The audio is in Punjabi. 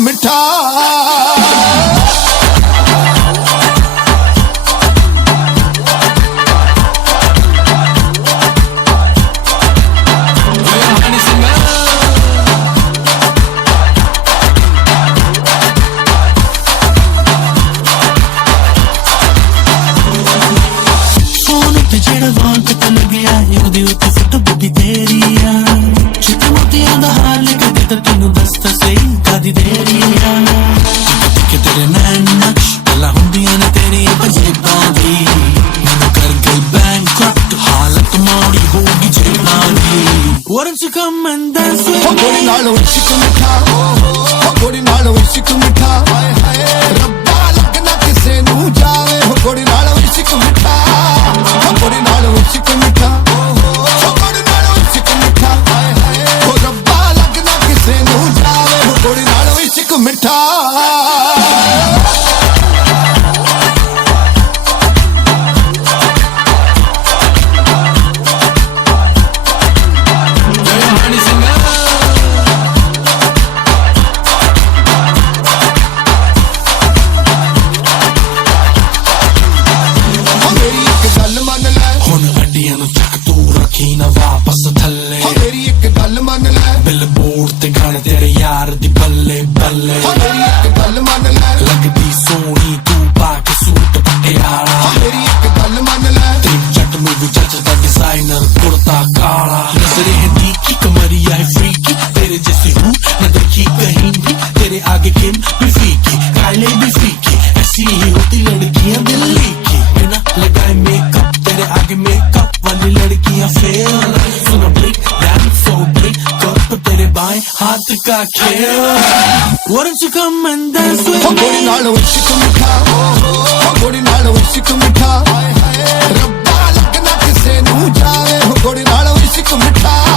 ਮਿੱਠਾ ਜਿਹੜਾ ਵਾਂਗ ਪਤਾ ਲੱਗਿਆ ਉਹਦੇ ਉੱਤੇ ਫੋਟੋ ਬੁੱਢੀ ਤੇਰੀ ਆ ਛੋਟੇ ਮੋਟਿਆਂ ਦਾ ਹਾਲ ਕਿਤੇ ਤਾਂ ਤੈਨੂੰ ਦੱਸ ਤਾਂ ਸਹੀ ਕਾਦੀ ਦੇਰੀ ਆ ਕਿ ਤੇਰੇ ਨੈਣ ਨਕਸ਼ ਪਹਿਲਾਂ ਹੁੰਦੀਆਂ ਨੇ ਤੇਰੀ ਬਜੇਬਾਂ ਦੀ ਮੈਨੂੰ ਕਰ ਗਈ ਬੈਂਕਰਪਟ ਹਾਲਤ ਮਾੜੀ ਹੋ ਗਈ ਜੇਬਾਂ ਦੀ Why don't you come and dance with me ਗੋਰੀ ਨਾਲ ਇਸ਼ਕ ਮਿੱਠਾ ਗੋਰੀ ਨਾਲ ਇਸ਼ਕ ਮਿੱਠਾ ਰੱਬਾ ਲੱਗਣਾ ਕਿਸੇ ਨੂੰ ਜਾਵੇ ਗੋਰੀ ਨਾਲ ਇਸ਼ਕ ਮਿੱਠਾ ਗੋਰੀ ਨਾਲ ਇਸ਼ਕ ਮਿੱਠਾ ਗੋਰੀ ਨਾਲ ਇਸ਼ਕ ਮਿੱਠਾ ਹੋ ਰੱਬਾ ਲੱਗਣਾ ਕਿਸੇ ਨੂੰ ਜਾਵੇ ਗੋਰੀ ਨਾਲ ਇਸ਼ਕ ਮਿੱਠਾ ਨਾ ਵਾਪਸ ਥੱਲੇ ਮੇਰੀ ਇੱਕ ਗੱਲ ਮੰਨ ਲੈ ਬਿਲਬੋਰਡ ਤੇ ਗਾਣੇ ਤੇਰੇ ਯਾਰ ਦੀ ਬੱਲੇ ਬੱਲੇ ਮੇਰੀ ਇੱਕ ਗੱਲ ਮੰਨ ਲੈ ਲੱਗਦੀ ਸੋਹਣੀ ਤੂੰ ਪਾ ਕੇ ਸੂਟ ਪਟਿਆਲਾ ਮੇਰੀ ਇੱਕ ਗੱਲ ਮੰਨ ਲੈ ਤੇ ਜੱਟ ਨੂੰ ਵੀ ਜੱਜਦਾ ਡਿਜ਼ਾਈਨਰ ਕੁੜਤਾ ਕਾਲਾ ਨਜ਼ਰੇ ਹੈ टीकी कमरिया है फ्रीकी तेरे जैसी हूँ न देखी कहीं भी तेरे आगे किम भी फीकी काले भी फीकी ऐसी ही होती लड़कियां दिल्ली की बिना लगाए मेकअप तेरे आगे मेकअप वाली लड़कियां फेल सुनो ब्लिक डैम सो ब्लिक कप तेरे बाएं हाथ का खेल Why don't you come and dance with me ਗੋਰੀ ਨਾਲ ਇਸ਼ਕ ਮਿੱਠਾ ਗੋਰੀ ਨਾਲ ਇਸ਼ਕ ਮਿੱਠਾ ਰੱਬਾ ਲੱਗਣਾ ਕਿਸੇ ਨੂੰ ਜਾਵੇ ਗੋਰੀ ਨਾਲ ਇਸ਼ਕ ਮਿੱਠਾ